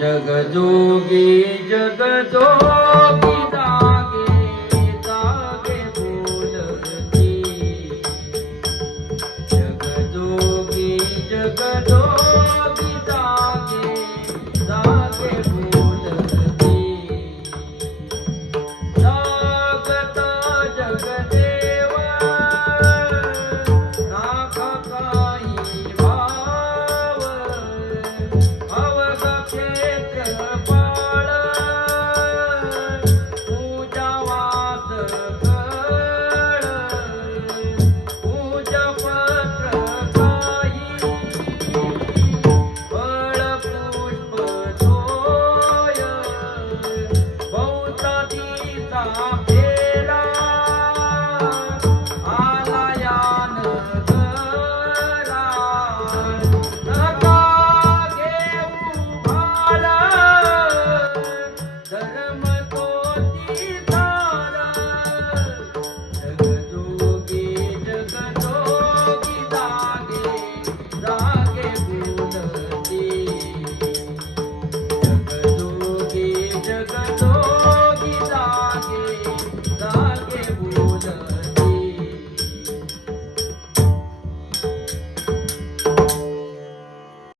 जगजोगी जगजोगी जागे जागे बोलती जगजोगी जगजोगी जागे जागे बोलती जागता जगदेवा नाका काही भाव अवघ क्षेत्र